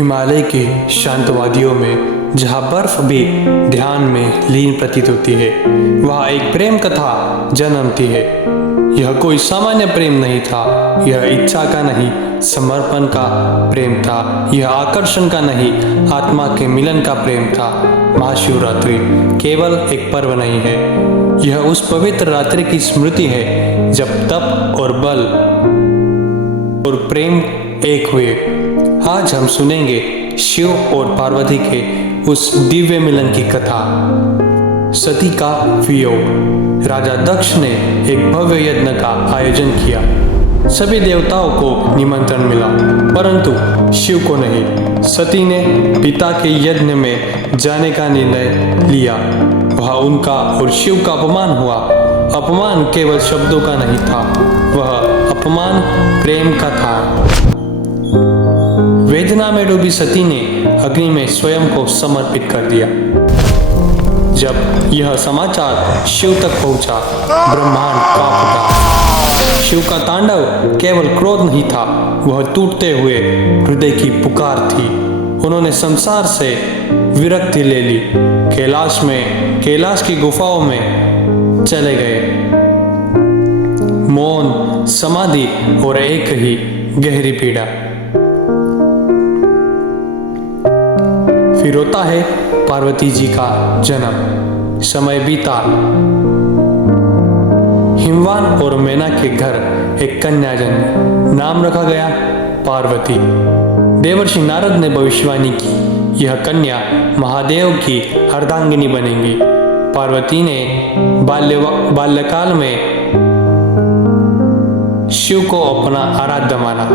हिमालय की शांत वादियों में जहाँ बर्फ भी ध्यान में लीन प्रतीत होती है, वहाँ एक प्रेम कथा जन्मती है। यह कोई सामान्य प्रेम नहीं था, यह इच्छा का नहीं, समर्पण का प्रेम था। यह आकर्षण का नहीं, आत्मा के मिलन का प्रेम था। महाशिवरात्रि केवल एक पर्व नहीं है, यह उस पवित्र रात्रि की स्मृति है जब तप और बल और प्रेम एक हुए। आज हम सुनेंगे शिव और पार्वती के उस दिव्य मिलन की कथा। सती का वियोग। राजा दक्ष ने एक भव्य यज्ञ का आयोजन किया। सभी देवताओं को निमंत्रण मिला, परंतु शिव को नहीं। सती ने पिता के यज्ञ में जाने का निर्णय लिया। वह उनका और शिव का अपमान हुआ। अपमान केवल शब्दों का नहीं था, वह अपमान प्रेम का था। वेदना में डूबी सती ने अग्नि में स्वयं को समर्पित कर दिया। जब यह समाचार शिव तक पहुंचा, ब्रह्मांड कांप उठा। शिव का तांडव केवल क्रोध नहीं था, वह टूटते हुए हृदय की पुकार थी। उन्होंने संसार से विरक्ति ले ली। कैलाश की गुफाओं में चले गए। मौन, समाधि और एक ही गहरी पीड़ा। फिर होता है पार्वती जी का जन्म। समय बीता। हिमवान और मैना के घर एक कन्या जन्मी। नाम रखा गया पार्वती। देवर्षि नारद ने भविष्यवाणी की, यह कन्या महादेव की अर्धांगिनी बनेंगी। पार्वती ने बाल्यकाल में शिव को अपना आराध्य माना।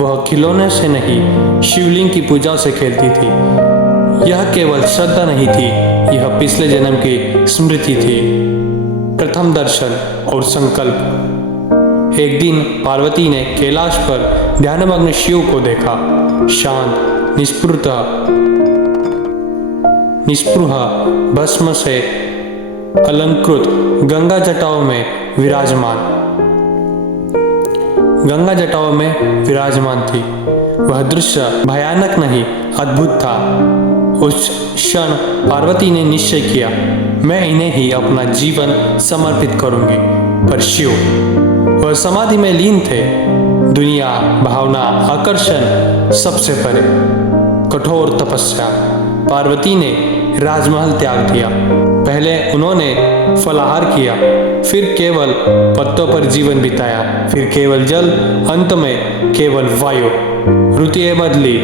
वह खिलौने से नहीं, शिवलिंग की पूजा से खेलती थी। यह केवल श्रद्धा नहीं थी, यह पिछले जन्म की स्मृति थी। प्रथम दर्शन और संकल्प। एक दिन पार्वती ने कैलाश पर ध्यानमग्न शिव को देखा। शांत, निस्पृह, भस्म से अलंकृत, गंगा जटाओं में विराजमान थी। वह दृश्य भयानक नहीं, अद्भुत था। उस क्षण पार्वती ने निश्चय किया, मैं इन्हें ही अपना जीवन समर्पित करूंगी। पर शिव, वह समाधि में लीन थे। दुनिया, भावना, आकर्षण सबसे परे। कठोर तपस्या। पार्वती ने राजमहल त्याग दिया। पहले उन्होंने फलाहार किया, फिर केवल पत्तों पर जीवन बिताया, फिर केवल जल, अंत में केवल वायु। ऋतुएं बदली,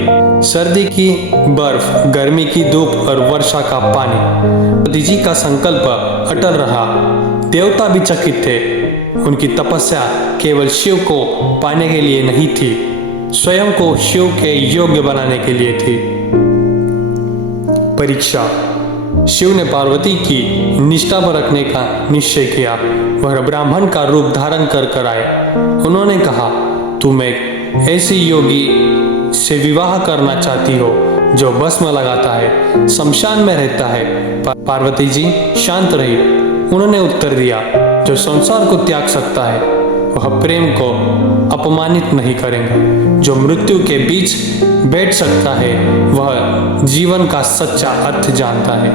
सर्दी की बर्फ, गर्मी की धूप और वर्षा का पानी। पार्वती जी का संकल्प अटल रहा। देवता भी चकित थे। उनकी तपस्या केवल शिव को पाने के लिए नहीं थी, स्वयं को शिव के योग्य बनाने के लिए थी। परीक्षा। शिव ने पार्वती की निष्ठा पर रखने का निश्चय किया। वह ब्राह्मण का रूप धारण कर आए। उन्होंने कहा, तुम एक ऐसी योगी से विवाह करना चाहती हो जो भस्म लगाता है, शमशान में रहता है। पार्वती जी शांत रही। उन्होंने उत्तर दिया, जो संसार को त्याग सकता है वह प्रेम को अपमानित नहीं करेंगे। जो मृत्यु के बीच बैठ सकता है वह जीवन का सच्चा अर्थ जानता है।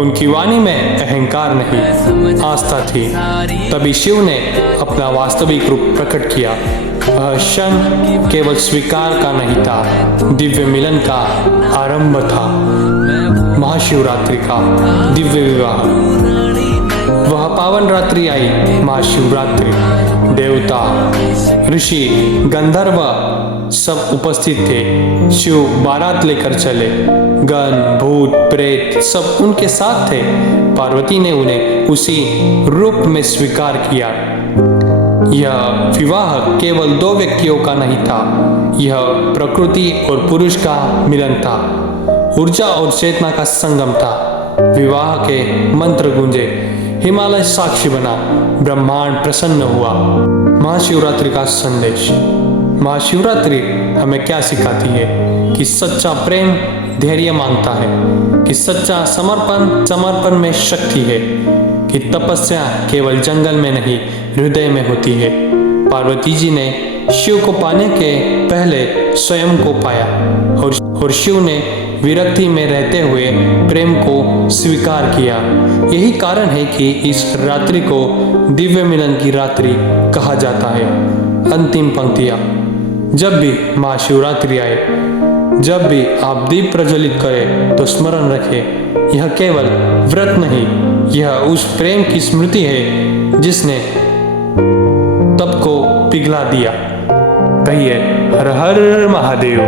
उनकी वाणी में अहंकार नहीं, आस्था थी। तभी शिव ने अपना वास्तविक रूप प्रकट किया। वह क्षण केवल स्वीकार का नहीं था, दिव्य मिलन का आरंभ था। महाशिवरात्रि का दिव्य विवाह। वह पावन रात्रि आई, महाशिवरात्रि। देवता, ऋषि, गंधर्व सब उपस्थित थे। शिव बारात लेकर चले। गण, भूत, प्रेत सब उनके साथ थे। पार्वती ने उन्हें उसी रूप में स्वीकार किया। यह विवाह केवल दो व्यक्तियों का नहीं था, यह प्रकृति और पुरुष का मिलन था। ऊर्जा और चेतना का संगम था। विवाह के मंत्र गूंजे, हिमालय साक्षी बना, ब्रह्मांड प्रसन्न हुआ। महाशिवरात्रि का संदेश। महाशिवरात्रि हमें क्या सिखाती है? कि सच्चा प्रेम धैर्य मांगता है, कि सच्चा समर्पण में शक्ति है, कि तपस्या केवल जंगल में नहीं हृदय में होती है। पार्वती जी ने शिव को पाने के पहले स्वयं को पाया और शिव ने विरक्ति में रहते हुए प्रेम को स्वीकार किया। यही कारण है कि इस रात्रि को दिव्य मिलन की रात्रि कहा जाता है। अंतिम पंक्तियां। जब भी महाशिवरात्रि आए, जब भी आप दीप प्रज्वलित करें तो स्मरण रखें, यह केवल व्रत नहीं, यह उस प्रेम की स्मृति है जिसने तप को पिघला दिया। कहिए हर हर महादेव।